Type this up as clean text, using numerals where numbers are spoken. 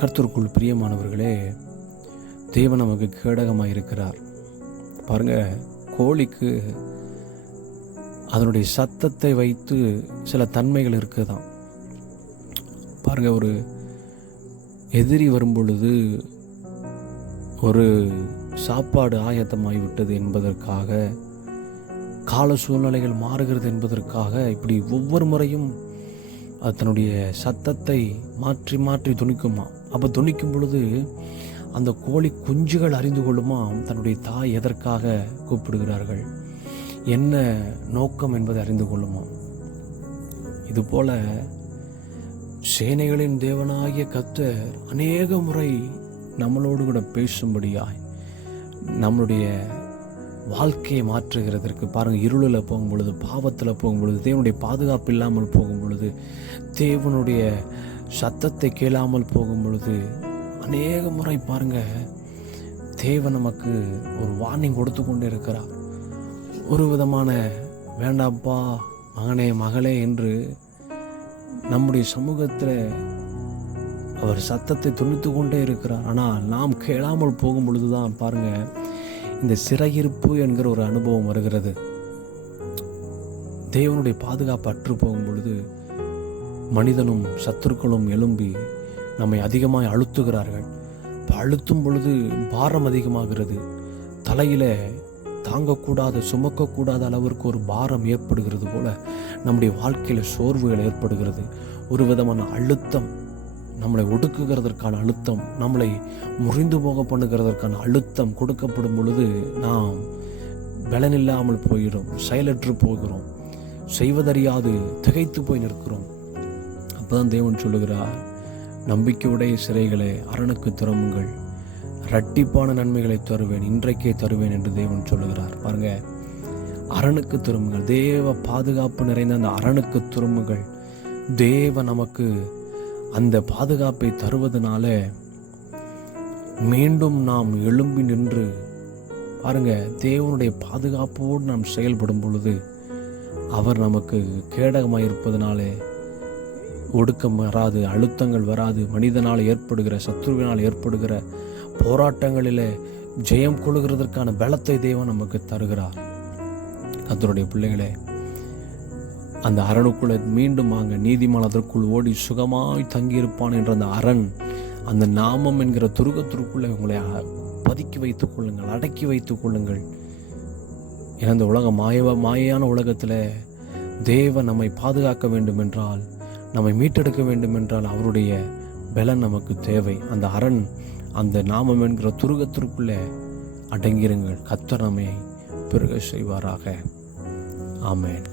கர்த்தருக்குள் பிரியமானவர்களே, தேவன் நமக்கு கேடகமாக இருக்கிறார். பாருங்கள், கோழிக்கு அதனுடைய சத்தத்தை வைத்து சில தன்மைகள் இருக்குதான். பாருங்கள், ஒரு எதிரி வரும்பொழுது ஒரு சாப்பாடு ஆயத்தமாகிவிட்டது என்பதற்காக, கால சூழ்நிலைகள் மாறுகிறது என்பதற்காக, இப்படி ஒவ்வொரு முறையும் அது தன்னுடைய சத்தத்தை மாற்றி மாற்றி துணிக்குமா. அப்போ துணிக்கும் பொழுது அந்த கோழி குஞ்சுகள் அறிந்து கொள்ளுமா தன்னுடைய தாய் எதற்காக கூப்பிடுகிறார்கள், என்ன நோக்கம் என்பதை அறிந்து கொள்ளுமா. இதுபோல சேனைகளின் தேவனாகிய கர்த்தர் அநேக முறை நம்மளோடு கூட பேசும்படியாய் நம்மளுடைய வாழ்க்கையை மாற்றுகிறதற்கு, பாருங்கள், இருளில் போகும் பொழுது, பாவத்தில் போகும் பொழுது, தேவனுடைய பாதுகாப்பு இல்லாமல் போகும் பொழுது, தேவனுடைய சத்தத்தை கேளாமல் போகும் பொழுது, அநேக முறை பாருங்கள், தேவன் நமக்கு ஒரு வார்னிங் கொடுத்து கொண்டே இருக்கிறார். ஒரு விதமான வேண்டாப்பா மகனே மகளே என்று நம்முடைய சமூகத்தில் அவர் சத்தத்தை துணித்து கொண்டே இருக்கிறார். ஆனால் நாம் கேளாமல் போகும் பொழுது தான் பாருங்கள், இந்த சிறையிருப்பு என்கிற ஒரு அனுபவம் வருகிறது. தேவனுடைய பாதுகாப்பு அற்று போகும் பொழுது மனிதனும் சத்துருக்களும் எழும்பி நம்மை அதிகமாக அழுத்துகிறார்கள். அழுத்தும் பொழுது பாரம் அதிகமாகிறது. தலையில் தாங்கக்கூடாத, சுமக்கக்கூடாத அளவிற்கு ஒரு பாரம் ஏற்படுகிறது போல நம்முடைய வாழ்க்கையில் சோர்வுகள் ஏற்படுகிறது. ஒரு விதமான அழுத்தம், நம்மளை ஒடுக்குகிறதற்கான அழுத்தம், நம்மளை முறிந்து போக பண்ணுகிறதற்கான அழுத்தம் கொடுக்கப்படும் பொழுது நாம் பலனில்லாமல் போகிறோம், செயலற்று போகிறோம், செய்வதறியாது திகைத்து போய் நிற்கிறோம். அப்போதான் தேவன் சொல்லுகிறார், நம்பிக்கையுடைய சிறைகளை அரணுக்கு திரும்புங்கள், இரட்டிப்பான நன்மைகளை தருவேன், இன்றைக்கே தருவேன் என்று தேவன் சொல்லுகிறார். பாருங்க, அரணுக்கு திரும்புங்கள், தேவ பாதுகாப்பு நிறைந்த அந்த அரணுக்கு திரும்புங்கள். தேவ நமக்கு அந்த பாதுகாப்பை தருவதனால மீண்டும் நாம் எழும்பி நின்று பாருங்க, தேவனுடைய பாதுகாப்போடு நாம் செயல்படும் பொழுது அவர் நமக்கு கேடகமாக இருப்பதனாலே ஒடுக்கம் வராது, அழுத்தங்கள் வராது. மனிதனால் ஏற்படுகிற, சத்துருவினால் ஏற்படுகிற போராட்டங்களிலே ஜெயம் கொள்கிறதற்கான பலத்தை தேவன் நமக்கு தருகிறார். கர்த்தருடைய பிள்ளைகளே, அந்த அரணுக்குள்ளே மீண்டும் வாங்க. நீதிமான் அதற்குள் ஓடி சுகமாய் தங்கியிருப்பான் என்ற அந்த அரண், அந்த நாமம் என்கிற துருகத்திற்குள்ளே உங்களை பதுக்கி வைத்துக் கொள்ளுங்கள், அடக்கி வைத்துக் கொள்ளுங்கள். ஏன்னா இந்த உலகம் மாயான உலகத்தில் தேவன் நம்மை பாதுகாக்க வேண்டும் என்றால், நம்மை மீட்டெடுக்க வேண்டும் என்றால் அவருடைய பலன் நமக்கு தேவை. அந்த அரண், அந்த நாமம் என்கிற துருகத்திற்குள்ளே அடங்கிருங்கள். கர்த்தர் நம்மை பெருக செய்வாராக. ஆமென்.